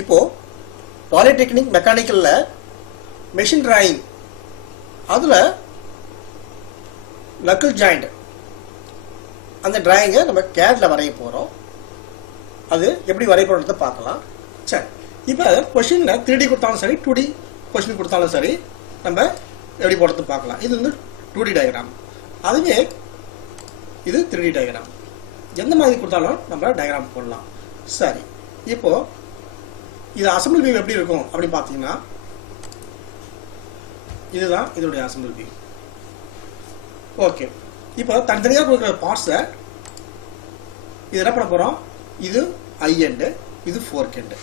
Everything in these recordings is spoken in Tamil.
இப்போது பாலிடெக்னிக் மெக்கானிக்கலில் மெஷின் டிராயிங் அதில் நக்கிள் ஜாயிண்ட் அந்த டிராயிங்கை நம்ம கேடில் வரைய போகிறோம். அது எப்படி வரைய போகிறத பார்க்கலாம். சரி, இப்போ கொஷினில் 3D கொடுத்தாலும் சரி 2D கொஷின் கொடுத்தாலும் சரி நம்ம எப்படி போடுறது பார்க்கலாம். இது வந்து 2D டயக்ராம், அதுவே இது 3D டயக்ராம். எந்த மாதிரி கொடுத்தாலும் நம்ம டயக்ராம் போடலாம். சரி, இப்போது இது அசம்பிள் வியூ எப்படி இருக்கும் அப்படின்னு பார்த்தீங்கன்னா இதுதான் இதனுடைய அசம்பிள் வியூ. ஓகே, இப்போ தனித்தனியாக கொடுக்குற பார்ட்ஸை இது என்ன பண்ண போகிறோம், இது ஐ எண்டு இது ஃபோர்க் எண்டு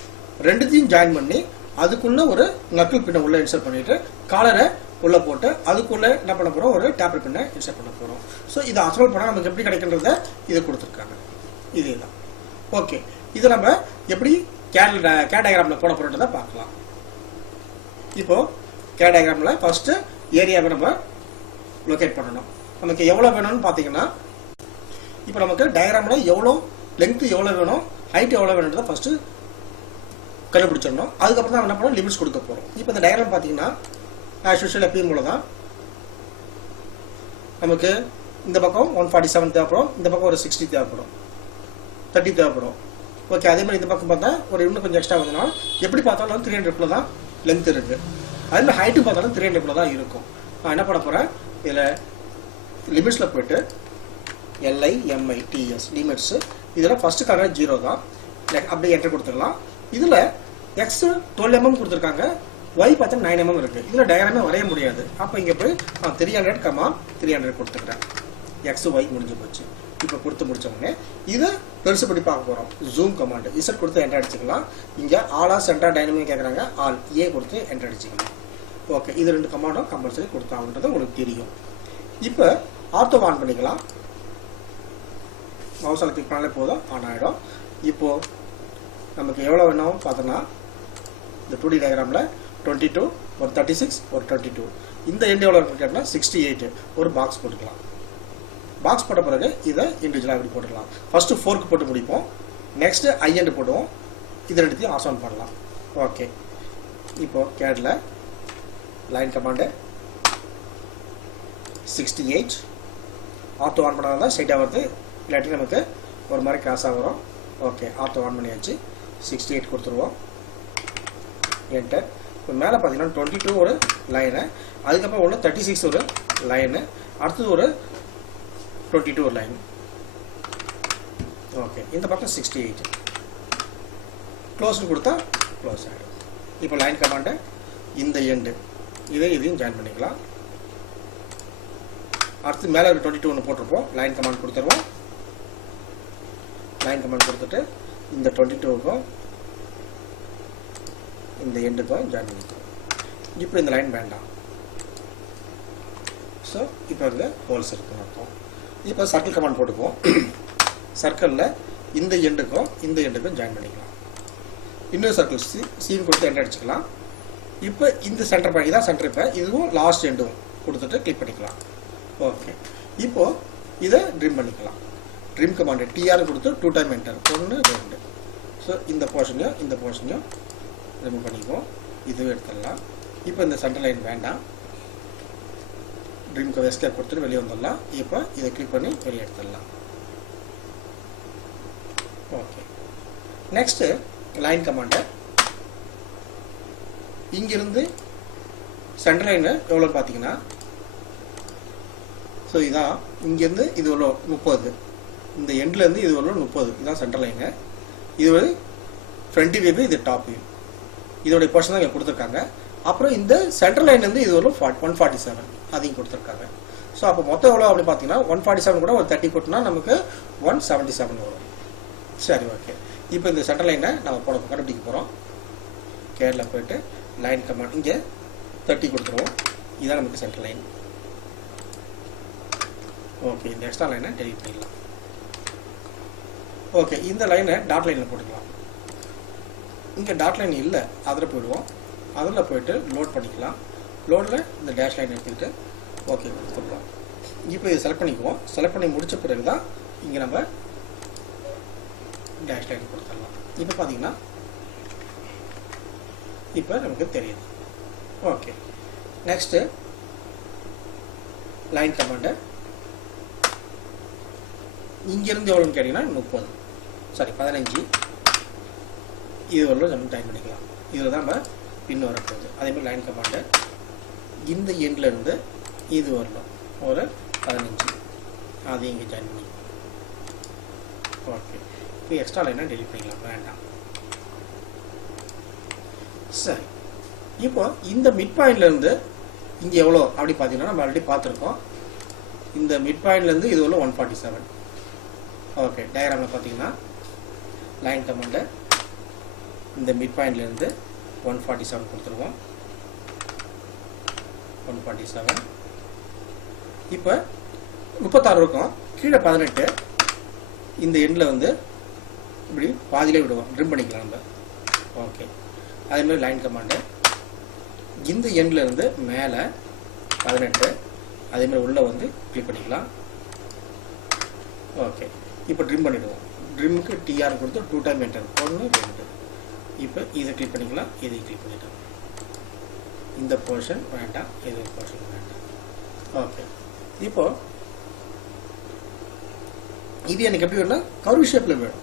ரெண்டுத்தையும் ஜாயின் பண்ணி அதுக்குள்ளே ஒரு நக்கிள் பின்னை உள்ளே இன்சர்ட் பண்ணிவிட்டு காலரை உள்ளே போட்டு அதுக்குள்ளே என்ன பண்ண போகிறோம், ஒரு டேப்பர் பின்னை இன்சர்ட் பண்ண போகிறோம். ஸோ இதை அசம்பிள் பண்ணால் நமக்கு எப்படி கிடைக்கின்றத இது கொடுத்துருக்காங்க. இதே தான். ஓகே, இதை நம்ம எப்படி கேட் டயக்ராமில் போட போகிறத பார்க்கலாம். இப்போது கேட் டயக்ராமில் ஃபஸ்ட்டு ஏரியாவை நம்ம லொக்கேட் பண்ணணும். நமக்கு எவ்வளோ வேணும்னு பார்த்தீங்கன்னா இப்போ நமக்கு டயக்ராமில் எவ்வளோ லென்த்து எவ்வளோ வேணும், ஹைட் எவ்வளோ வேணுன்றதை ஃபஸ்ட்டு கண்டுபிடிச்சிடணும். அதுக்கப்புறம் தான் என்ன பண்ணோம், லிமிட்ஸ் கொடுக்க போகிறோம். இப்போ இந்த டயக்ராம் பார்த்தீங்கன்னா ஆஸ் யூஷுவல் எப்பயும் போல தான் நமக்கு இந்த பக்கம் 147 தேவைப்படும், இந்த பக்கம் ஒரு 60 தேவைப்படும், 30 தேவைப்படும். ஓகே, அதே மாதிரி இந்த பக்கம் பார்த்தா ஒரு இன்னும் கொஞ்சம் எக்ஸ்ட்ரா வந்தோம்னா எப்படி பார்த்தாலும் 300 தான் லென்த் இருக்குது. அதே மாதிரி ஹைட்டு பார்த்தாலும் 300 தான் இருக்கும். நான் என்ன பண்ண போகிறேன், இதில் லிமிட்ஸில் போய்ட்டு LIMITS லிமிட்ஸு இதில் ஃபஸ்ட்டு காரணம் 0 தான், அப்படியே என்ட்ரு கொடுத்துடலாம். இதில் எக்ஸ் 12 mm கொடுத்துருக்காங்க, ஒய் பார்த்தா 9 mm இருக்குது. இதில் டயக்ராமே வரைய முடியாது. அப்போ இங்கே போய் நான் 300, கொடுத்துக்கிறேன். எக்ஸ் ஒய் முடிஞ்சு போச்சு. இப்போ கொடுத்து முடிச்சோடனே இதை பெருசு படி பார்க்க போகிறோம். ஜூம் கமாண்டு இசட் கொடுத்து என்ட்ரு அடிச்சுக்கலாம். இங்கே ஆலா சென்டர் டைனமிக் கேட்குறாங்க, ஆல் ஏ கொடுத்து என்ட்ரு அடிச்சுக்கலாம். ஓகே, இது 2 கமாண்டும் கம்பல்சரி கொடுத்தாங்கன்றது உங்களுக்கு தெரியும். இப்போ ஆர்த்தோ ஆன் பண்ணிக்கலாம். மவுஸால் கிளிக் பண்ணாலே போதும், ஆன் ஆகிடும். இப்போது நமக்கு எவ்வளோ வேணும் பார்த்தோன்னா இந்த 2D டயக்ராமில் 22, ஒரு 36, ஒரு 22. இந்த எண்டு எவ்வளோ இருக்குன்னு கேட்டால் 68. ஒரு பாக்ஸ் போட்டுக்கலாம். பாக்ஸ் போட்ட பிறகு இதை இண்டிவிஜுவலாக இப்படி போட்டுக்கலாம். ஃபஸ்ட்டு ஃபோர்க்கு போட்டு முடிப்போம், நெக்ஸ்ட்டு ஐ எண்டு போட்டுவோம். இது ரெண்டுத்தையும் ஆஸ் ஆன் பண்ணலாம். ஓகே, இப்போது கேடில் லைன் கமாண்டு 68 ஆர்த்தோ ஆன் பண்ணால் தான் ஸ்ட்ரைட்டாக வருது, இல்லாட்டி நமக்கு ஒரு மாதிரி கிராஸாக வரும். ஓகே, ஆர்த்தோ ஆன் பண்ணியாச்சு. 68 கொடுத்துருவோம், என்டர். இப்போ மேலே பார்த்தீங்கன்னா 22 ஒரு லைனு, அதுக்கப்புறம் உள்ள 36 ஒரு லைனு, அடுத்தது ஒரு 22 ஒரு லைன். ஓகே, இந்த பக்கம் 68 க்ளோஸ்னு கொடுத்தா க்ளோஸ் ஆகிடும். இப்போ லைன் கமாண்டை இந்த எண்டு இதையும் ஜாயின் பண்ணிக்கலாம். அடுத்து மேலே ஒரு 22 ஒன்று போட்டிருப்போம், லைன் கமாண்ட் கொடுத்துருவோம். லைன் கமாண்ட் கொடுத்துட்டு இந்த 22க்கும் இந்த எண்டுக்கும் ஜாயின் பண்ணிக்கிறோம். இப்போ இந்த லைன் வேண்டாம். ஸோ இப்போ இங்கே ஹோல்ஸ் இருக்குன்னு அர்த்தம். இப்போ சர்க்கிள் கமாண்ட் போட்டுக்குவோம். சர்க்கிளில் இந்த எண்டுக்கும் ஜாயின் பண்ணிக்கலாம். இன்னொரு சர்க்கிள் சீன் கொடுத்து என்ட்ரு அடிச்சுக்கலாம். இப்போ இந்த சென்டர் பண்ணி தான் சென்டர், இப்போ இதுவும் லாஸ்ட் எண்டும் கொடுத்துட்டு கிளிக் பண்ணிக்கலாம். ஓகே, இப்போது இதை ட்ரிம் பண்ணிக்கலாம். ட்ரிம் கமாண்டு டிஆர் கொடுத்து 2 டைம் என்டர், 1 2. ஸோ இந்த போர்ஷனையும் ரிமூவ் பண்ணிக்குவோம். இதுவும் எடுத்துடலாம். இப்போ இந்த சென்டர் லைன் வேண்டாம், ட்ரிம்க்கு எஸ்கேப் கொடுத்துட்டு வெளியே வந்துடலாம். இப்போ இதை கிளிக் பண்ணி வெளியே எடுத்துடலாம். ஓகே, நெக்ஸ்ட்டு லைன் கமாண்டை இங்கிருந்து சென்டர் லைனு எவ்வளோன்னு பார்த்தீங்கன்னா, ஸோ இதான் இங்கேருந்து இது எவ்வளோ 30, இந்த எண்ட்லேருந்து இது எவ்வளோ 30, இதுதான் சென்டர் லைனு. இது ஒரு ஃப்ரண்ட் வியூ, இது டாப் வியூ, இதோடைய போர்ஷன் தான் இங்கே கொடுத்துருக்காங்க. அப்புறம் இந்த சென்டர் லைன்லேருந்து இது எவ்வளோ 147 அதையும் கொடுத்துருக்காங்க. ஸோ அப்போ மொத்தம் எவ்வளோ அப்படி பார்த்தீங்கன்னா 147 கூட ஒரு 30 போட்டுனா நமக்கு 177 வரும். சரி, ஓகே. இப்போ இந்த சென்டர் லைனை நம்ம கண்டுபிடிக்க போகிறோம். கேரில் போய்ட்டு லைன் கமாண்ட் இங்கே 30 கொடுத்துருவோம். இதுதான் நமக்கு சென்டர் லைன். ஓகே, இந்த எக்ஸ்ட்ரா லைனை டெலிட் பண்ணிடலாம். ஓகே, இந்த லைனை டாட் லைனில் போட்டுக்கலாம். இங்கே டாட் லைன் இல்லை, அதில் போயிடுவோம். அதில் போய்ட்டு லோட் பண்ணிக்கலாம். லோடில் இந்த டேஷ் லைன் எடுத்துக்கிட்டு ஓகே கொடுத்துடலாம். இப்போ இதை செலக்ட் பண்ணிக்குவோம். செலக்ட் பண்ணி முடித்த பிறகு தான் இங்கே நம்ம டேஷ் லைன் கொடுத்துடலாம். இப்போ பார்த்தீங்கன்னா இப்போ நமக்கு தெரியுது. ஓகே, நெக்ஸ்ட்டு லைன் கமாண்டை இங்கேருந்து எவ்வளோன்னு கேட்டிங்கன்னா 15 இது வரலும் நம்ம டைம் பண்ணிக்கலாம். இதில் தான் நம்ம பின் வரப்போகுது. அதேமாதிரி லைன் கமாண்டை இந்த எண்ட்லேருந்து இது வரலாம் ஒரு 15 அது இங்கே ஜாயின் பண்ணிக்கலாம். ஓகே, இப்போ எக்ஸ்ட்ரா லைனை டெலிட் பண்ணிக்கலாம், வேண்டாம். சரி, இப்போ இந்த மிட் பாயிண்ட்லேருந்து இங்கே எவ்வளோ அப்படி பார்த்தீங்கன்னா நம்ம ஆல்ரெடி பார்த்துருக்கோம். இந்த மிட் பாயிண்ட்லேருந்து இது வரலாம் 147. ஓகே, டயக்ராமில் பார்த்தீங்கன்னா லைன் கமாண்டை இந்த மிட் பாயிண்ட்லேருந்து 147 கொடுத்துருவோம். 147 இப்போ 36 இருக்கும், கீழே 18 இந்த எண்டில் வந்து இப்படி பாதியிலே விடுவோம், ட்ரிம் பண்ணிக்கலாம் நம்ம. ஓகே, அதேமாதிரி லைன் கமாண்டை இந்த எண்டில் இருந்து மேலே 18 அதேமாதிரி உள்ளே வந்து கிளிக் பண்ணிக்கலாம். ஓகே, இப்போ ட்ரிம் பண்ணிவிடுவோம். ட்ரிம்முக்கு டிஆர் கொடுத்து 2 டைம் என்டர், 1 2. இப்போ இதை கிளிக் பண்ணிக்கலாம், இதை கிளிக் பண்ணிக்கலாம். இந்த போர்ஷன் வேண்டாம், இது போர்ஷன் வேண்டாம். ஓகே, இப்போது இது எனக்கு எப்படி வேணும்னா கர்வ் ஷேப்பில் வேணும்.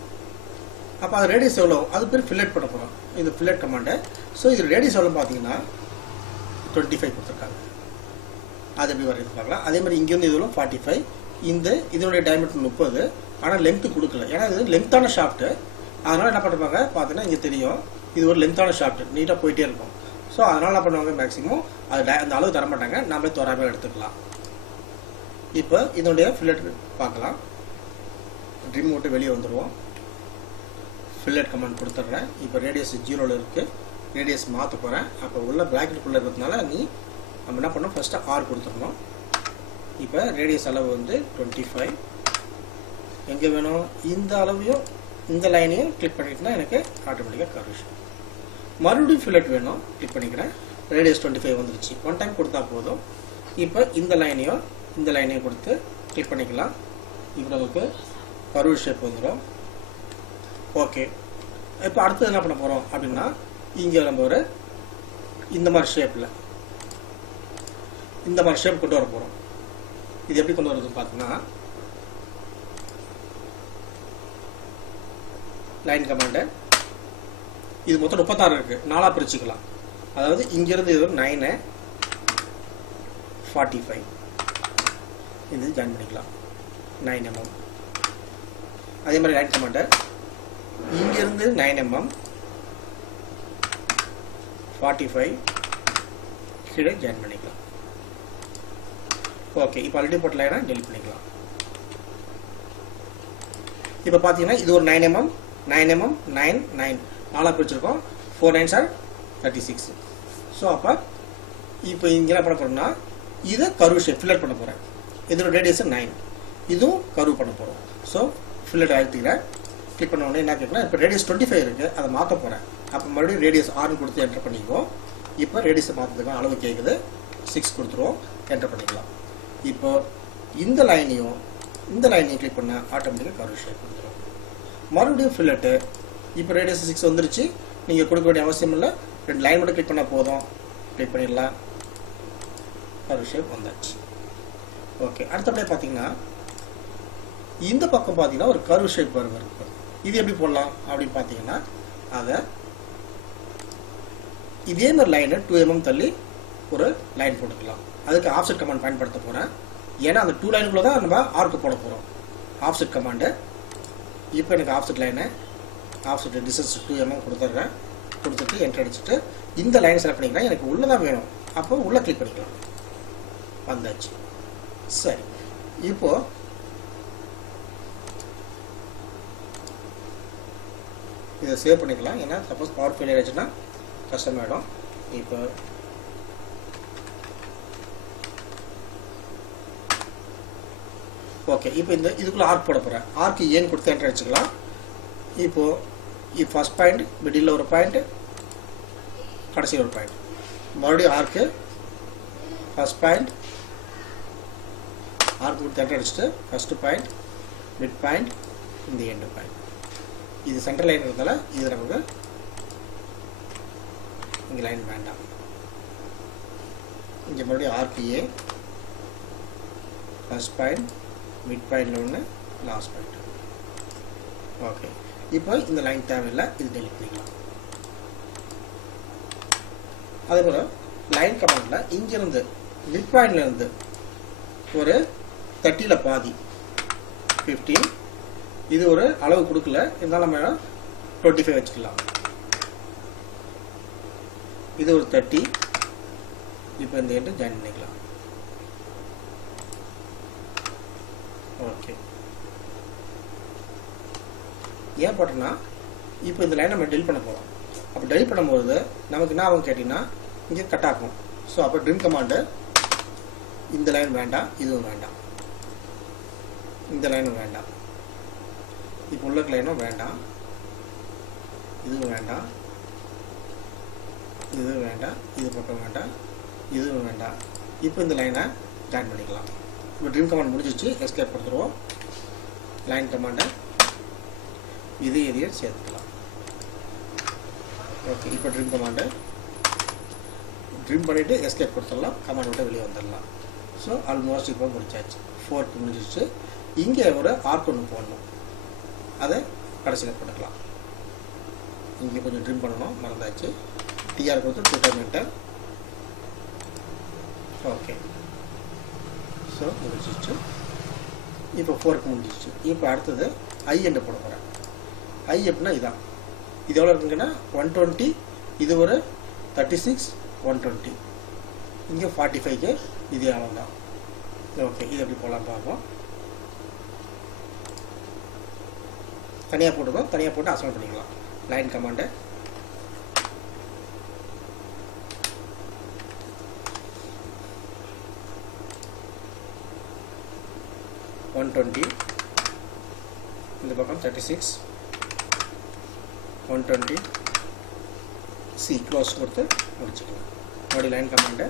அப்போ அது ரேடியஸ் எவ்வளோ, அது பேர் ஃபில்லட் பண்ண போகிறோம். இது ஃபில்லட் கமாண்டை. ஸோ இது ரேடியஸ் எவ்வளோ பார்த்தீங்கன்னா 25 கொடுத்துருக்காங்க. அது எப்படி வரையும் பார்க்கலாம். அதே மாதிரி இங்கேருந்து இதுவும் 45. இதனுடைய டயமீட்டர் 30, ஆனால் லென்த்து கொடுக்கல. ஏன்னா இது லென்த்தான ஷாஃப்ட்டு. அதனால் என்ன பண்ணுறாங்க பார்த்தீங்கன்னா இங்கே தெரியும், இது ஒரு லென்த்தான ஷாஃப்ட்டு, நீட்டாக போயிட்டே இருக்கும். ஸோ அதனால் என்ன பண்ணுவாங்க, மேக்ஸிமம் அது அந்த அளவு தரமாட்டாங்க, நம்மளே தோராமல் எடுத்துக்கலாம். இப்போ இதனுடைய ஃபில்லட் பார்க்கலாம். ட்ரிம் விட்டு வெளியே வந்துடுவோம். ஃபில்லட் கமாண்ட் கொடுத்துட்றேன். இப்போ ரேடியஸ் 0ல் இருக்குது, ரேடியஸ் மாற்ற போகிறேன். அப்போ உள்ள பிராக்கெட்டுக்குள்ளே இருக்கிறதுனால நம்ம என்ன பண்ணோம், ஃபஸ்ட்டு ஆர் கொடுத்துடணும். இப்போ ரேடியஸ் அளவு வந்து 25. எங்கே வேணும், இந்த அளவையும் இந்த லைனையும் கிளிக் பண்ணிட்டுனா எனக்கு ஆட்டோமேட்டிக்காக கர்வ் ஷேப். மறுபடியும் ஃபில்லட் வேணும், கிளிக் பண்ணிக்கிறேன். ரேடியஸ் 25 வந்துருச்சு, 1 டைம் கொடுத்தா போதும். இப்போ இந்த லைனையும் கொடுத்து கிளிக் பண்ணிக்கலாம். இப்போ நமக்கு கர்வ் ஷேப் வந்துடும். ஓகே, இப்போ அடுத்தது என்ன பண்ண போகிறோம் அப்படின்னா, இங்கே நம்ம ஒரு இந்த மாதிரி ஷேப்பில் கொண்டு வர போகிறோம். இது எப்படி கொண்டு வரதுன்னு பார்த்தீங்கன்னா, லைன் கமாண்டை இது மொத்தம் 36 இருக்குது, 4 பிரிச்சுக்கலாம். அதாவது இங்கேருந்து இது 9 45 இது ஜாயின் பண்ணிக்கலாம், 9 mm. அதே மாதிரி லைன் கமாண்டை இங்கேருந்து 9 mm 45 கீழே ஜாயின் பண்ணிக்கலாம். ஓகே, இப்போ ஆல்ரெடி போட்ட லைனை டெலிட் பண்ணிக்கலாம். இப்போ பார்த்தீங்கன்னா இது ஒரு 9 mm 9 mm 9 9 4 பிரிச்சிருக்கோம். 4 9s are 36. So அப்போ இப்போ இங்கே என்ன பண்ண போகிறோம்னா, இதை கர்வ் ஷேப் ஃபில்லட் பண்ண போகிறேன். இதோட ரேடியஸ் 9, இதுவும் கர்வ் பண்ண போகிறோம். So fillet ஆகிடுத்துக்கிறேன். கிளிக் பண்ண உடனே என்ன கேட்கலாம், இப்போ ரேடியஸ் 25 இருக்குது, அதை மாற்ற போகிறேன். அப்போ மறுபடியும் ரேடியஸ் 6 கொடுத்து என்டர் பண்ணிக்குவோம். இப்போ ரேடியஸை மாற்றதுக்கு அளவு கேட்குது, 6 கொடுத்துருவோம், என்டர் பண்ணிக்கலாம். இப்போ இந்த லைனையும் கிளிக் பண்ணால் ஆட்டோமேட்டிக்காக கர்வ் ஷேப் வந்துடும். மறுபடியும் ஃபில்லட்டு. இப்போ ரேடியஸ் 6 வந்துருச்சு, நீங்கள் கொடுக்க வேண்டிய அவசியம் இல்லை, 2 லைன் மட்டும் கிளிக் பண்ணால் போதும். கிளிக் பண்ணிடலாம், கர்வ் ஷேப் வந்தாச்சு. ஓகே, அடுத்தபடியாக பார்த்தீங்கன்னா இந்த பக்கம் பார்த்தீங்கன்னா ஒரு கர்வ் ஷேப் பர்கர் இருக்கும். இது எப்படி போடலாம் அப்படின்னு பார்த்தீங்கன்னா, அதை இதே மாதிரி லைனை 2 mm தள்ளி ஒரு லைன் போட்டுக்கலாம். அதுக்கு ஆஃப்செட் கமாண்ட் பயன்படுத்த போகிறேன். ஏன்னா அந்த 2 லைனுக்குள்ளே தான் நம்ம ஆர்க்கு போட போகிறோம். Offset command. இப்போ எனக்கு ஆஃப்செட் டிஸ்டன்ஸ் 2 mm கொடுத்துட்றேன். கொடுத்துட்டு என்டர் அடிச்சுட்டு இந்த லைனை செலக்ட் பண்ணிக்கலாம். எனக்கு உள்ளே தான் வேணும், அப்போ உள்ளே கிளிக் பண்ணிக்கலாம். வந்தாச்சு. சரி, இப்போது இதை சேவ் பண்ணிக்கலாம். ஏன்னா சப்போஸ் பவர் ஃபெயிலியர் ஆச்சுன்னா கஷ்டமாயிடும். இப்போ ஓகே, இப்போ இதுக்குள்ளே ஆர்க் போட போகிறேன். ஆர்க்கு ஏன்னு கொடுத்து என்டர் அடிச்சுக்கலாம். இப்போது ஃபர்ஸ்ட் பாயிண்ட், மிடில் ஒரு பாயிண்ட், கடைசி ஒரு பாயிண்ட். மறுபடியும் ஆர்க்கு ஃபர்ஸ்ட் பாயிண்ட், ஆர்க் கொடுத்து என்டர் அடிச்சுட்டு ஃபஸ்ட்டு பாயிண்ட், மிட் பாயிண்ட், இந்த எண்டு பாயிண்ட். இது சென்ட்ரல் லைன் இருந்தால இது நமக்கு இங்கே லைன் வேண்டாம். இங்கே மறுபடியும் ஆர்க் ஏ, ஃபர்ஸ்ட் பாயிண்ட், மிட் பாயிண்டில் ஒன்று, லாஸ்ட் பாயிண்ட். ஓகே, இப்போ இந்த லைன் தேவையில்லை, இது டெலிட் பண்ணிக்கலாம். அதே போல் லைன் கமாண்டில் இங்கேருந்து மிட் பாயிண்ட்லேருந்து ஒரு 30ல் பாதி 15, இது ஒரு அளவு கொடுக்கல, இருந்தாலும் நம்ம 25 வச்சுக்கலாம். இது ஒரு 30, இப்போ இந்த எண்டு ஜாயின் பண்ணிக்கலாம். ஓகே, ஏன் போட்டோம்னா இப்போ இந்த லைன் நம்ம டெலிட் பண்ண போகிறோம். அப்போ டெலிட் பண்ணும்போது நமக்கு என்ன ஆகும் கேட்டிங்கன்னா இங்கே கட் ஆகும். ஸோ அப்போ ட்ரிம் கமாண்டு இந்த லைன் வேண்டாம், இதுவும் வேண்டாம், இந்த லைனும் வேண்டாம், இப்போ உள்ள லைனும் வேண்டாம், இதுவும் வேண்டாம், இதுவும் வேண்டாம், இது பக்கம் வேண்டாம், இதுவும் வேண்டாம். இப்போ இந்த லைனை ஜாயின் பண்ணிக்கலாம். இப்போ ட்ரிம் கமாண்ட் முடிஞ்சிச்சு, எஸ்கேப் கொடுத்துருவோம். லைன் கமாண்டை இதையும் சேர்த்துக்கலாம். ஓகே, இப்போ ட்ரிம் கமாண்டை ட்ரிம் பண்ணிவிட்டு எஸ்கேப் கொடுத்துடலாம், கமாண்ட் விட்டு வெளியே வந்துடலாம். ஸோ ஆல்மோஸ்ட் இப்போ முடிச்சாச்சு, 4 முடிஞ்சிச்சு. இங்கே ஒரு ஆர்க் ஒன்று போடணும், அதை கடைசியில் போட்டுக்கலாம். இங்கே கொஞ்சம் ட்ரிம் பண்ணணும், மறந்தாச்சு. டிஆர் கொடுத்து 2 டைம் என்டர். ஓகே, ஸோ முடிச்சிச்சு. இப்போ 4 முடிஞ்சிச்சு. இப்போ அடுத்தது ஐ எண்டு போட போகிறேன். ஐ எப்படின்னா இதான், இது எவ்வளோ இருக்குங்கன்னா 120, இது ஒரு 36, 120, இங்கே 45க்கு இதே அளவு தான். ஓகே, இது எப்படி போகலாம் பார்ப்போம். தனியாக போட்டுக்கோம், தனியாக போட்டு அசைன் பண்ணிக்கலாம். லைன் கமாண்டை இந்த பக்கம் 36, 120, சி க்ளோஸ் கொடுத்து முடிச்சுக்கலாம். மறுபடியும் லைன் கமாண்டை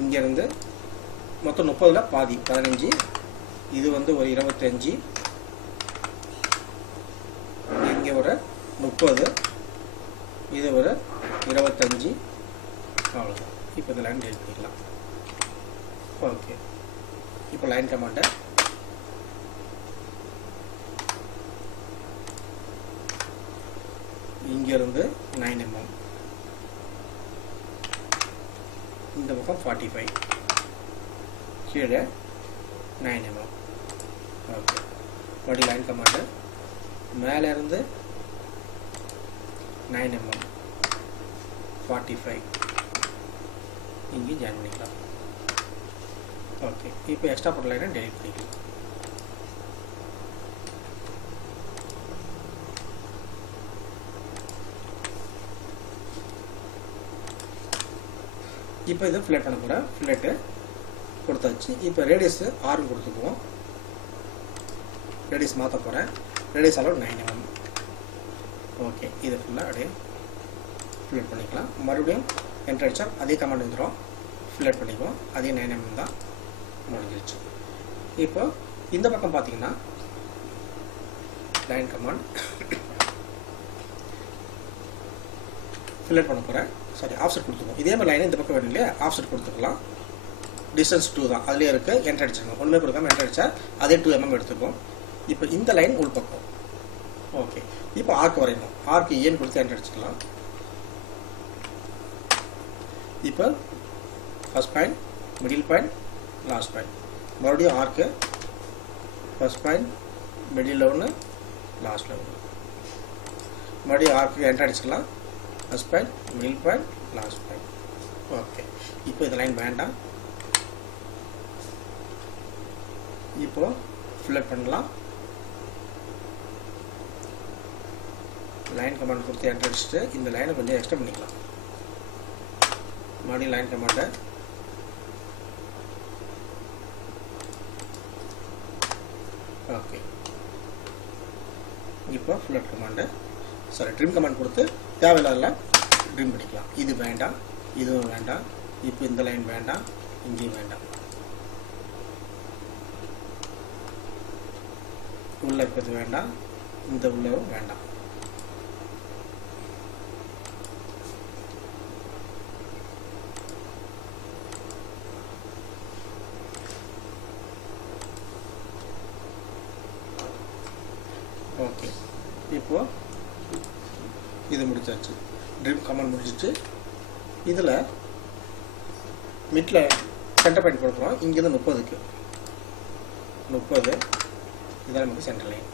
இங்கேருந்து மொத்தம் 30ல் பாதி 15, இது வந்து ஒரு 25, இங்கே ஒரு 30, இது ஒரு 25, அவ்வளோதான். இப்போ இந்த லைன் டெலிட் பண்ணிக்கலாம். ஓகே, இப்போ லைன் கமாண்டை இங்கேருந்து 9 mm, இந்த பக்கம் 45, கீழே 9 mm. ஓகே, மறுபடியும் லைன் கமாண்டு மேலே இருந்து 9 mm, 45, இங்கே ஜாயின் பண்ணிக்கலாம். ஓகே, இப்போ எக்ஸ்ட்ரா போட்ட லைனை டெலிட் பண்ணிக்கலாம். இப்போ இதை ஃபில்லட் பண்ண போகிறேன். ஃபில்லட்டு கொடுத்தாச்சு. இப்போ ரேடியஸ் 6 கொடுத்துக்குவோம். ரேடியஸ் மாற்ற போகிறேன். ரேடியஸ் அளவு 9 mm. ஓகே, இதை ஃபுல்லாக அப்படியே ஃபில்லட் பண்ணிக்கலாம். மறுபடியும் என்டர் அடிச்சா அதே கமாண்ட் வந்துடும், ஃபில்லட் பண்ணிக்குவோம். அதே 9 mm தான், முடிஞ்சிருச்சு. இப்போ இந்த பக்கம் பார்த்தீங்கன்னா லைன் கமாண்ட் ஃபில்லட் பண்ண போகிறேன். சாரி, ஆஃப்செட் கொடுத்துக்கோம். இதே மாதிரி லைனை இந்த பக்கம் வேணும் இல்லையா, ஆஃப்செட் கொடுத்துக்கலாம். டிஸ்டன்ஸ் 2 தான், அதுலேயே இருக்குது. என்டர் அடிச்சிருக்கோம். ஒன்றுமே கொடுக்காம என்டர் அடிச்சா அதே 2 mm எடுத்துக்கும். இப்போ இந்த லைன் உள்பக்கம். ஓகே, இப்போ ஆர்க் வரையணும். ஆர்க் ஏன்னு கொடுத்து என்டர் அடிச்சுக்கலாம். இப்போ first point, middle point, last point. மறுபடியும் ஆர்க்கு ஃபர்ஸ்ட் பாயிண்ட், மிடில் ஒன்று, லாஸ்ட்டில் ஒன்று. மறுபடியும் ஆர்க்கு என்டர் அடிச்சுக்கலாம். First point, middle point, last point. Okay, இப்போ இந்த லைன் வேண்டாம். இப்போ ஃபில்லட் பண்ணலாம். லைன் கமாண்ட் கொடுத்து என்டர் அடிச்சுட்டு இந்த லைனை கொஞ்சம் எக்ஸ்டெண்ட் பண்ணிக்கலாம். மறுபடியும் லைன் கமாண்டை ஓகே, இப்போ ஃபில்லட் கமாண்டை ட்ரிம் கமாண்ட் கொடுத்து தேவையில்ல ட்ரிம் பண்ணிக்கலாம். இது வேண்டாம், இதுவும் வேண்டாம். இப்போ இந்த லைன் வேண்டாம், இங்கேயும் வேண்டாம். உள்ள இருக்கிறது வேண்டாம், இந்த உள்ளவும் வேண்டாம். ஓகே, இப்போ இது முடிச்சாச்சு. ட்ரிம் கமாண்ட் முடிச்சிட்டு இதில் மிட்டில் சென்டர் பாயிண்ட் கொடுக்குறோம். இங்கேருந்து 30க்கு 30 இதான் நமக்கு சென்டர் லைன்.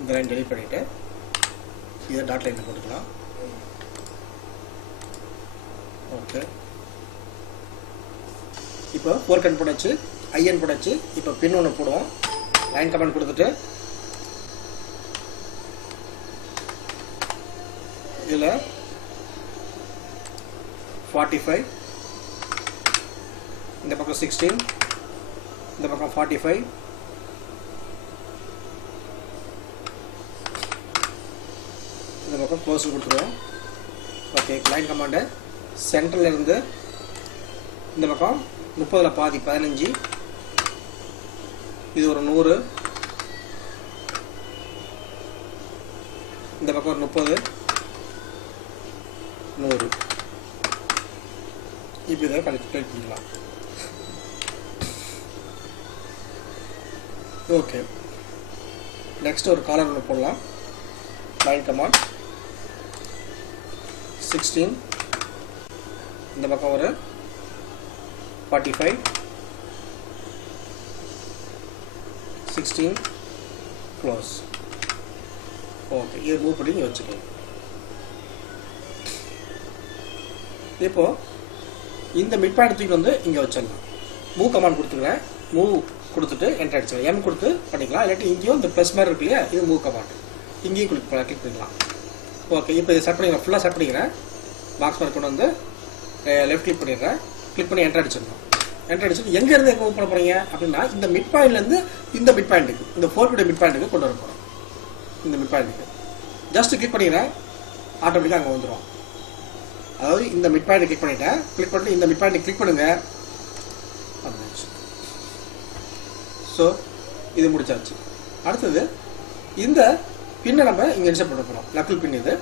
இந்த லைன் டெலிட் பண்ணிவிட்டு இதை டாட் லைனில் போட்டுக்கலாம். ஓகே, இப்போ ஃபோர்கன் போட்டாச்சு, ஐஎன் போட்டாச்சு. இப்போ பின் ஒன்று போடுவோம். லைன் கமாண்ட் கொடுத்துட்டு இதில் 45, இந்த பக்கம் 16, இந்த பக்கம் 45, இந்த பக்கம் க்ளோஸ் கொடுத்துருவோம். ஓகே, லைன் கமாண்டை சென்டரில் இருந்து இந்த பக்கம் 30ல் பாதி 15, இது ஒரு 100, இந்த பக்கம் ஒரு 30, 100. இப்போ இதை கலெக்ட் பண்ணிக்கலாம். ஓகே, நெக்ஸ்ட் ஒரு காலர் ஒன்று போடலாம். லைன் கமாண்ட் 16, இந்த பக்கம் ஒரு 45, 16 க்ளோஸ். ஓகே, இது மூவ் பண்ணி இங்கே வச்சுக்கலாம். இப்போ இந்த மிட் பாயிண்ட் தூக்கி வந்து இங்கே வச்சிடலாம். மூவ் கமாண்ட் கொடுத்துக்கிறேன். மூவ் கொடுத்துட்டு என்டர் அடிச்சிடலாம். எம் கொடுத்து பண்ணிக்கலாம். இல்லாட்டி இங்கேயும் இந்த ப்ளஸ் மாதிரி இருக்கு இல்லையா, இது மூவ் கமாண்ட். இங்கேயும் கிளிக் பண்ணிக்கலாம். ஓகே, இப்போ இதை செட் பண்ணிக்கிறேன். ஃபுல்லாக செட் பண்ணிக்கிறேன். பாக்ஸ் மார்க் கொண்டு வந்து லெஃப்ட் கிளிக் பண்ணிடுறேன். கிளிக் பண்ணி என்டர் அடிச்சிடணும். என்டர் அடிச்சுட்டு எங்கேருந்து எங்கே மூவ் பண்ண போகிறீங்க அப்படின்னா இந்த மிட் பாயிண்ட்லேருந்து இந்த மிட் பாயிண்ட்டுக்கு, இந்த 4 மிட் பாயிண்ட்டுக்கு கொண்டு வர போகிறோம். இந்த மிட் பாயிண்ட்டுக்கு ஜஸ்ட் கிளிக் பண்ணிக்கிறேன். ஆட்டோமேட்டிக்காக அங்கே வந்துடும். அதாவது இந்த மிட் பாயிண்ட் கிளிக் பண்ணிட்டேன். கிளிக் பண்ணிட்டு இந்த மிட் பாயிண்ட் கிளிக் பண்ணுங்க. ஸோ இது முடிச்சாச்சு. அடுத்தது இந்த பின்னை நம்ம இங்கே இன்சர்ட் பண்ண போகிறோம். நக்கிள் பின் இது.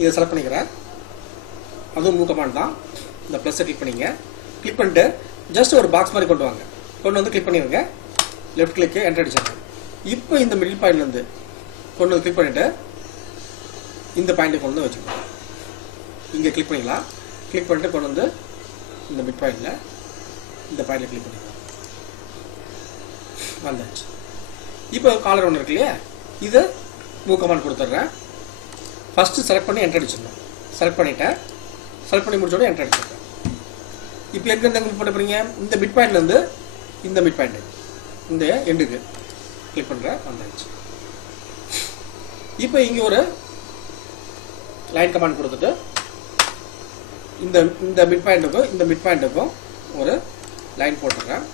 இதை செலக்ட் பண்ணிக்கிறேன். அதுவும் மூவ் கமாண்ட் தான். இந்த ப்ளஸ்ஸை கிளிக் பண்ணிங்க. கிளிக் பண்ணிட்டு ஜஸ்ட் ஒரு பாக்ஸ் மாதிரி கொண்டு வாங்க. கொண்டு வந்து கிளிக் பண்ணிடுங்க. லெஃப்ட் கிளிக்கு என்டர் அடிச்சிடுறேன். இப்போ இந்த மிடில் பாயிண்ட்லேருந்து கொண்டு வந்து கிளிக் பண்ணிவிட்டு இந்த பாயிண்ட்டை கொண்டு வந்து வச்சுக்கோங்க. இங்கே கிளிக் பண்ணிக்கலாம். கிளிக் பண்ணிட்டு கொண்டு வந்து இந்த மிட் பாயிண்டில் இந்த பாயிண்டில் கிளிக் பண்ணிக்கலாம். வந்தாச்சு. இப்போ காலர் ஒன்று இருக்கு இல்லையா, இது மூவ் கமாண்ட் கொடுத்துட்றேன். ஃபஸ்ட்டு செலக்ட் பண்ணி என்டர் அடிச்சிடணும். செலக்ட் பண்ணிவிட்டேன். செலக்ட் பண்ணி முடிச்சோட என்டர் அடிச்சிருக்கேன். இப்போ எங்கேருந்து எங்கே பண்ண போகிறீங்க, இந்த மிட் பாயிண்ட்லேருந்து இந்த மிட் பாயிண்ட் இந்த எண்டுக்கு கிளிக் பண்ணுறேன். வந்தாச்சு. இப்போ இங்கே ஒரு லைன் கமாண்ட் கொடுத்துட்டு இந்த மிட் பாயிண்ட்டுக்கும் இந்த மிட் பாயிண்ட்டுக்கும் ஒரு லைன் போட்டுருக்கேன்.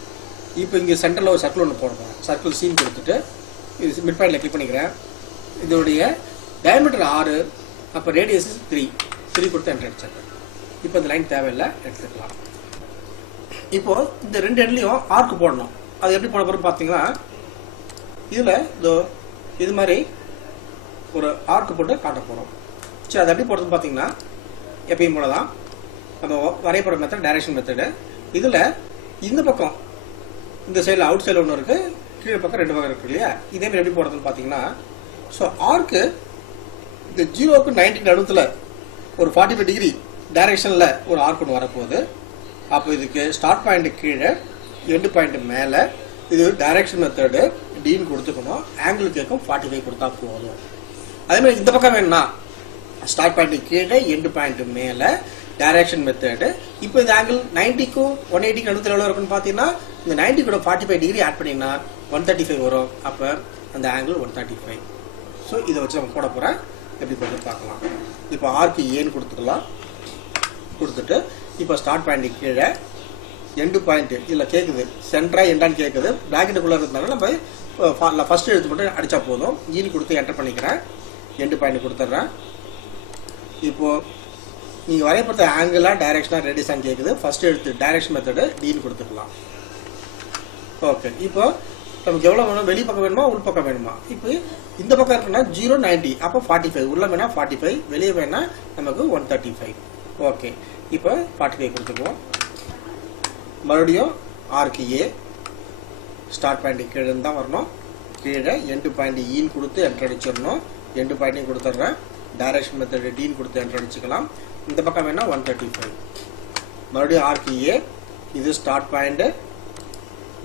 இப்போ இங்கே சென்டரில் ஒரு சர்க்கிள் ஒன்று போடுறேன். சர்க்கிள் சீன் கொடுத்துட்டு இது மிட் பாயிண்டில் கிளிக் பண்ணிக்கிறேன். இதோடைய டயமீட்டர் 6, அப்போ ரேடியஸ் 3 கொடுத்து என்டர் அடிச்சிருக்கேன். இப்போ இந்த லைன் தேவையில்லை, எடுத்துக்கலாம். இப்போ இந்த 2 எண்ட்லையும் ஆர்க்கு போடணும். அது எப்படி போட போகிறோம் பார்த்தீங்கன்னா, இதில் இது மாதிரி ஒரு ஆர்க்கு போட்டு காட்ட போகிறோம். சரி, அது எப்படி போடுறதுன்னு பார்த்தீங்கன்னா, எப்பயும் போல தான் நம்ம வரைபட மெத்தட், டைரக்ஷன் மெத்தடு. இதில் இந்த பக்கம் இந்த சைடில் அவுட் சைடில் ஒன்று இருக்குது, கீழே பக்கம் 2 பக்கம் இருக்குது இல்லையா. இதேமாதிரி எப்படி போடுறதுன்னு பார்த்தீங்கன்னா, ஸோ ஆர்க்கு இந்த 0க்கு 90 நடுவில் ஒரு 45 டிகிரி டைரக்ஷனில் ஒரு ஆர்க் ஒன்று வரப்போகுது. அப்போ இதுக்கு ஸ்டார்ட் பாயிண்ட்டு கீழே, எண்டு பாயிண்ட்டு மேலே, இது டைரக்ஷன் மெத்தடு டின்னு கொடுத்துக்கணும். ஆங்கிள் கேட்கும் 45 கொடுத்தா போதும். அதேமாதிரி இந்த பக்கம் வேணும்னா ஸ்டார்ட் பாயிண்ட்டு கீழே, எண்டு பாயிண்ட்டு மேலே, டைரக்ஷன் மெத்தடு. இப்போ இந்த ஆங்கிள் 90க்கும் 180 நடுவில் எவ்வளோ இருக்குன்னு பார்த்தீங்கன்னா, இந்த 90 கூட 45 டிகிரி ஆட் பண்ணிங்கன்னா 135 வரும். அப்போ அந்த ஆங்கிள் 135. ஸோ இதை வச்சு நம்ம போட போகிறேன். எப்படி போட்டு பார்க்கலாம். இப்போ ஆர்க்கு ஏன்னு கொடுத்துக்கலாம். கொடுத்துட்டு இப்போ ஸ்டார்ட் பாயிண்ட்டு கீழே, எண்டு பாயிண்ட்டு இதில் கேட்குது சென்டரா எண்டான்னு கேட்குது. பிராக்கெட்டுக்குள்ளே இருக்கிறதுனால நம்ம ஃபஸ்ட்டு எழுத்து மட்டும் அடித்தா போதும். ஈன்னு கொடுத்து என்டர் பண்ணிக்கிறேன். எண்டு பாயிண்ட் கொடுத்துட்றேன். இப்போது நீங்கள் வரையப்படுத்த ஆங்கிளாக, டைரக்ஷனாக, ரேடியஸான்னு கேட்குது. ஃபஸ்ட்டு எழுத்து டைரக்ஷன் மெத்தடு டின்னு கொடுத்துக்கலாம். ஓகே, இப்போ நமக்கு எவ்வளோ வேணும், வெளி பக்கம் வேணுமா உள் பக்கம் வேணுமா. இப்போ இந்த பக்கம் இருக்குன்னா 0, 90, அப்போ 45. உள்ள வேணா 45, வெளியே வேணா நமக்கு 135. ஓகே, இப்போ 45 கொடுத்துக்குவோம். மறுபடியும் ஆர்க்கு ஏ, ஸ்டார்ட் பாயிண்ட் கீழே தான் வரணும். கீழே எண்டு பாயிண்ட் ஈன்னு கொடுத்து என்டர் அடிச்சிடணும். எண்டு பாயிண்ட்டையும் கொடுத்துட்றேன். டைரக்ஷன் மெத்தட் டீன்னு கொடுத்து என்டர் அடிச்சுக்கலாம். இந்த பக்கம் வேணால் 135. மறுபடியும் ஆர்க்கு ஏ, இது ஸ்டார்ட் பாயிண்ட்டு,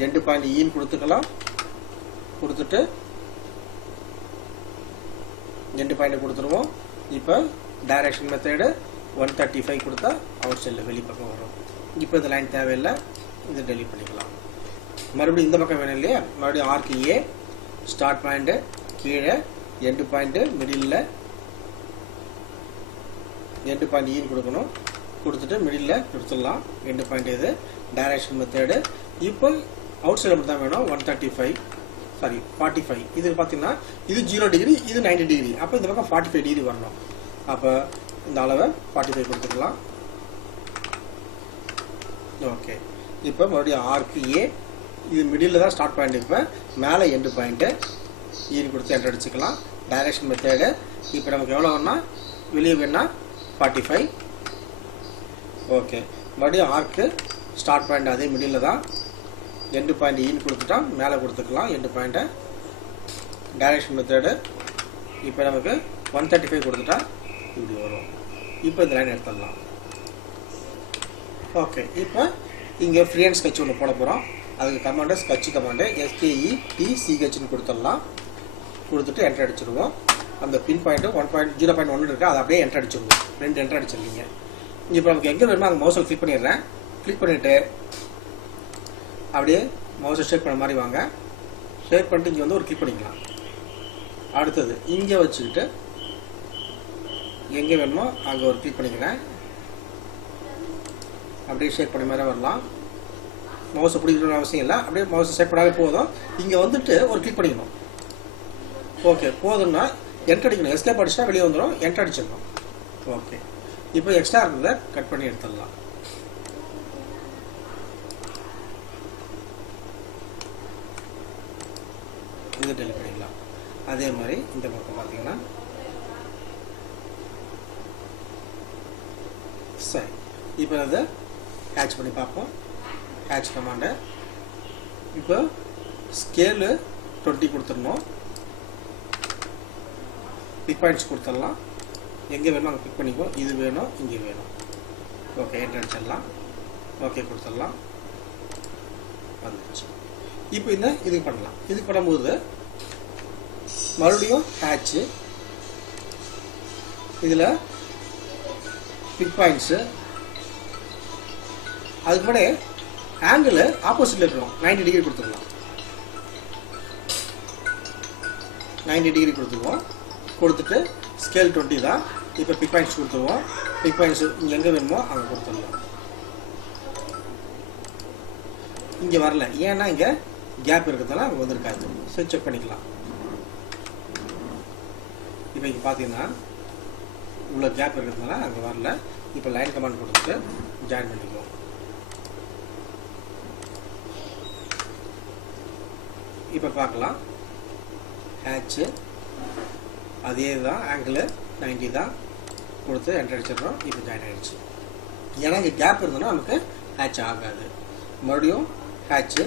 எண்டு பாயிண்ட் ஈன்னு கொடுத்துக்கலாம். கொடுத்துட்டு எண்டு பாயிண்ட் கொடுத்துருவோம். இப்போ டைரக்ஷன் மெத்தடு 135 கொடுத்தா அவுட் சைடில் வெளிப்பக்கம் வரும். இப்போ இந்த லைன் தேவையில்லை, இதை டெலிட் பண்ணிக்கலாம். மறுபடியும் இந்த பக்கம் வேணும் இல்லையா, மறுபடியும் ஆர்க்கு ஏ, ஸ்டார்ட் பாயிண்ட்டு கீழே, end point middle, end point ஈன்னு கொடுக்கணும். கொடுத்துட்டு மிடில் கொடுத்துடலாம். எண்டு பாயிண்ட் இது டைரக்ஷன் மெத்தடு. இப்போ அவுட் சைடு மட்டும் தான் வேணும். 45. இது பார்த்தீங்கன்னா இது 0 டிகிரி, இது 90 டிகிரி. அப்போ இந்த பக்கம் 45 டிகிரி வரணும். அப்போ இந்த அளவை 45 கொடுத்துக்கலாம். ஓகே, இப்போ மறுபடியும் ஆர்க்கு ஏ, இது மிடில் தான் ஸ்டார்ட் பாயிண்ட். இப்போ மேலே எண்டு பாயிண்ட்டு ஈன்னு கொடுத்து என்டர் அடிச்சுக்கலாம். Direction method. இப்போ நமக்கு எவ்வளோ வேணால் வெளியே வேணால் 45. ஓகே, மறுபடியும் ஆர்க்கு ஸ்டார்ட் பாயிண்ட் அதே மிடில் தான், எண்டு பாயிண்ட் ஈன்னு கொடுத்துட்டா மேலே கொடுத்துக்கலாம் எண்டு பாயிண்ட்டை. Direction method. இப்போ நமக்கு 135 கொடுத்துட்டா இப்படி வரும். இப்போ இந்த லைன் எடுத்துடலாம். ஓகே, இப்போ இங்கே ஃப்ரீ ஹேண்ட் ஸ்கெட்ச் ஒன்று போட போகிறோம். அதுக்கு கமாண்டு ஸ்கெட்ச் கமாண்டு SKETCHன்னு கொடுத்துடலாம். கொடுத்துட்டு என்டர் அடிச்சிடுவோம். அந்த பின் பாயிண்ட்டு 0.1 இருக்குது, அதை அப்படியே என்டர் அடிச்சிடுவோம். 2 என்டர் அடிச்சிருக்கீங்க. இப்போ நமக்கு எங்கே வேணுமோ அங்கே மவுஸில் கிளிக் பண்ணிடுறேன். கிளிக் பண்ணிவிட்டு அப்படியே மவுஸை ஷேக் பண்ண மாதிரி வாங்க. ஷேக் பண்ணிட்டு இங்கே வந்து ஒரு கிளிக் பண்ணிக்கலாம். அடுத்தது இங்கே வச்சுக்கிட்டு எங்கே வேணுமோ அங்கே ஒரு கிளிக் பண்ணிக்கிறேன். அப்படியே ஷேக் பண்ண மாதிரி வரலாம். மவுஸை பிடிக்கணும்னு அவசியம் இல்லை, அப்படியே மவுஸை ஷேக் பண்ணாலே போதும். இங்கே வந்துட்டு ஒரு கிளிக் பண்ணிக்கணும். ஓகே, போதும்னா என்டர் அடிக்கணும். எஸ்கேப் அடிச்சுட்டா வெளியே வந்துடும், என்டர் அடிச்சிடணும். ஓகே, இப்போ எக்ஸ்ட்ரா இருக்கிறத கட் பண்ணி எடுத்துடலாம். இது டெலிட் பண்ணிக்கலாம். அதே மாதிரி இந்த பக்கம் பார்த்தீங்கன்னா சரி. இப்போ அதை ஹேட்ச் பண்ணி பார்ப்போம். ஹேட்ச் கமாண்டை இப்போ ஸ்கேலு 20 கொடுத்துடணும். பிக் பாயிண்ட்ஸ் கொடுத்துடலாம். எங்கே வேணும் அங்கே பிக் பண்ணிக்குவோம். இது வேணும், இங்கே வேணும். ஓகே, என்டர் அடிச்சிடலாம். ஓகே கொடுத்துடலாம். வந்துடுச்சு. இப்போ இந்த இதுக்கு பண்ணலாம். இதுக்கு பண்ணும்போது மறுபடியும் ஹேட்சு, இதில் பிக் பாயிண்ட்ஸு, அதுக்கு முன்னாடி ஆங்கிள் ஆப்போசிட்டில் இருக்கணும். 90 டிகிரி கொடுத்துக்கலாம். 90 டிகிரி கொடுத்துருவோம். கொடுத்துட்டு ஸ்கேல் 20 தான். இப்போ பிக் பாயிண்ட்ஸ் கொடுத்துருவோம். பிக் பாயிண்ட்ஸ் இங்கே எங்கே வேணுமோ அங்கே கொடுத்துடலாம். இங்கே வரல, ஏன்னா இங்கே கேப் இருக்கிறதுனால அங்கே வந்துருக்காது. சரி, செக் பண்ணிக்கலாம். இப்போ இங்கே பார்த்தீங்கன்னா இவ்வளோ கேப் இருக்கிறதுனால அங்கே வரல. இப்போ லைன் கமாண்ட் கொடுத்துட்டு ஜாயின் பண்ணிக்குவோம். இப்போ பார்க்கலாம். ஹேட்சு அதே தான், ஆங்கிள் 90 தான் கொடுத்து என்டர் அடிச்சிடுறோம். இப்போ ஜாயின் ஆகிடுச்சு. ஏன்னா இங்கே கேப் இருந்ததுன்னா நமக்கு ஹேட்ச் ஆகாது. மறுபடியும் ஹேட்சு.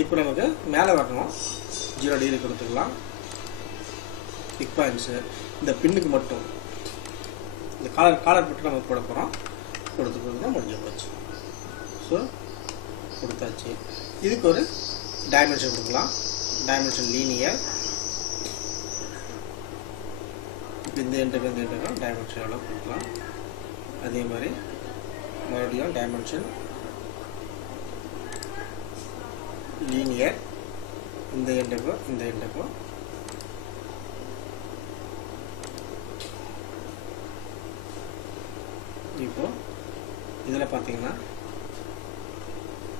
இப்போ நமக்கு மேலே வரணும். 0 டிகிரி கொடுத்துக்கலாம். பிக் பாயிண்ட்ஸு இந்த பின்னுக்கு மட்டும், இந்த காலர் மட்டும் நம்ம போட போகிறோம். கொடுத்துக்கிறதுனா முடிஞ்சு போச்சு. ஸோ கொடுத்தாச்சு. இதுக்கு ஒரு டைமென்ஷன் கொடுக்கலாம். Dimension linear. இப்போ இந்த எண்டுக்கு டைமென்ஷன் எவ்வளோ கொடுக்கலாம். அதே மாதிரி மறுபடியும் டைமென்ஷன் லீனியர். இந்த எண்டுக்கும் இப்போ இதில் பார்த்தீங்கன்னா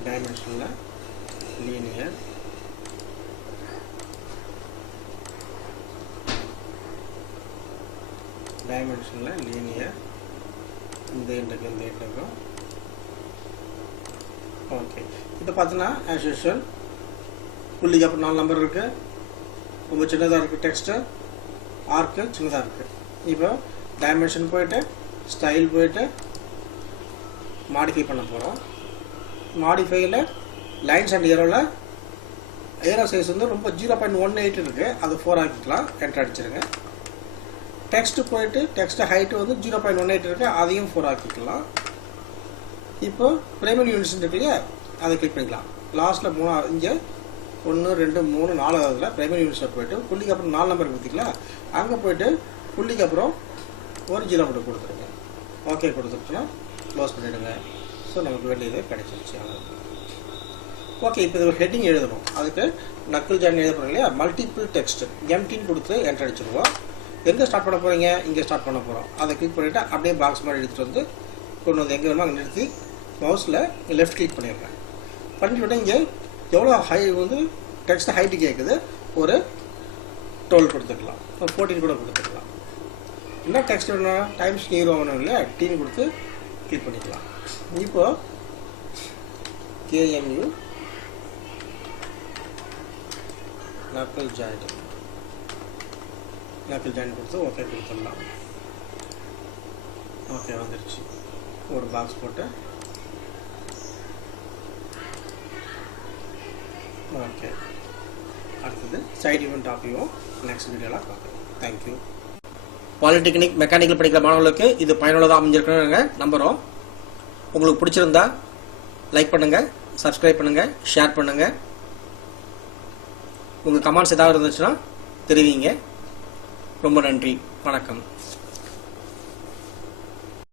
டைமென்ஷனில் லீனியர், இந்த எண்டுக்கும் ஓகே. இப்போ பார்த்தீங்கன்னா ஆஸ் யூஷுவல் புள்ளிக்கு அப்புறம் 4 நம்பர் இருக்குது. ரொம்ப சின்னதாக இருக்குது. டெக்ஸ்ட்டு ஆர்க்கு சின்னதாக இருக்குது. இப்போ டைமென்ஷன் போயிட்டு ஸ்டைல் போயிட்டு மாடிஃபை பண்ண போகிறோம். மாடிஃபையில் லைன்ஸ் அண்ட் ஏரோவில் ஏரோ சைஸ் வந்து ரொம்ப 0.18 இருக்குது, அது 4 ஆக்கிக்கலாம். என்டர் அடிச்சிருங்க. டெக்ஸ்ட் போயிட்டு டெக்ஸ்ட் ஹைட்டு வந்து 0.18 இருக்குது, அதையும் 4 ஆக்கிக்கலாம். இப்போ பிரைமரி யூனிட்ஸ் இருக்கு இல்லையா, அதை கிளிக் பண்ணிக்கலாம். லாஸ்ட்டில் 3 இங்கே 1 2 3 4 பிரைமரி யூனிட்ஸில் போயிட்டு புள்ளிக்கு அப்புறம் 4 நம்பர் கொடுத்திங்களா, அங்கே போயிட்டு புள்ளிக்கு அப்புறம் ஒரு 0 மட்டும் கொடுத்துருங்க. ஓகே கொடுத்துருச்சுன்னா க்ளோஸ் பண்ணிவிடுங்க. ஸோ நமக்கு வேண்டியது கிடைச்சிருச்சு. ஓகே, இப்போ இது ஒரு ஹெட்டிங் எழுதணும். அதுக்கு நக்கிள் ஜாயின் எழுத போகிறோம் இல்லையா, மல்டிபிள் டெக்ஸ்ட் எம்டின்னு கொடுத்து என்டர் அடிச்சிடுவோம். எங்கே ஸ்டார்ட் பண்ண போகிறீங்க, இங்கே ஸ்டார்ட் பண்ண போகிறோம். அதை கிளிக் பண்ணிவிட்டு அப்படியே பாக்ஸ் மாதிரி எடுத்துகிட்டு வந்து கொண்டு வந்து எங்கே வேணுமோ அங்கே நிறுத்தி மவுஸில் லெஃப்ட் கிளிக் பண்ணிடுறேன். பண்ணிவிட்டு இங்கே எவ்வளோ ஹை வந்து டெக்ஸ்ட் ஹைட்டு கேட்குது, ஒரு 12 கொடுத்துக்கலாம், ஒரு 14 கூட கொடுத்துக்கலாம். என்ன டெக்ஸ்ட் வேணும், டைம்ஸ் நியூ ரோமன் இல்லையா, டீன்னு கொடுத்து கிளிக் பண்ணிக்கலாம். இப்போது KNU நக்கிள் ஜாயின் கொடுத்து ஓகே கொடுத்துடலாம். ஓகே வந்துடுச்சு. ஒரு பாக்ஸ் போட்டு ஓகே. அடுத்தது சைட் ஈவெண்ட் டாப்பியும் நெக்ஸ்ட் வீடியோவில் பார்க்கலாம். தேங்க்யூ. பாலிடெக்னிக் மெக்கானிக்கல் படிக்கிற மாணவர்களுக்கு இது பயனுள்ளதாக அமைஞ்சிருக்கணுங்க நம்புகிறோம். உங்களுக்கு பிடிச்சிருந்தா லைக் பண்ணுங்கள், சப்ஸ்கிரைப் பண்ணுங்கள், ஷேர் பண்ணுங்கள். உங்கள் கமெண்ட்ஸ் ஏதாவது இருந்துச்சுன்னா தெரிவிங்க. ரொம்ப நன்றி. வணக்கம்.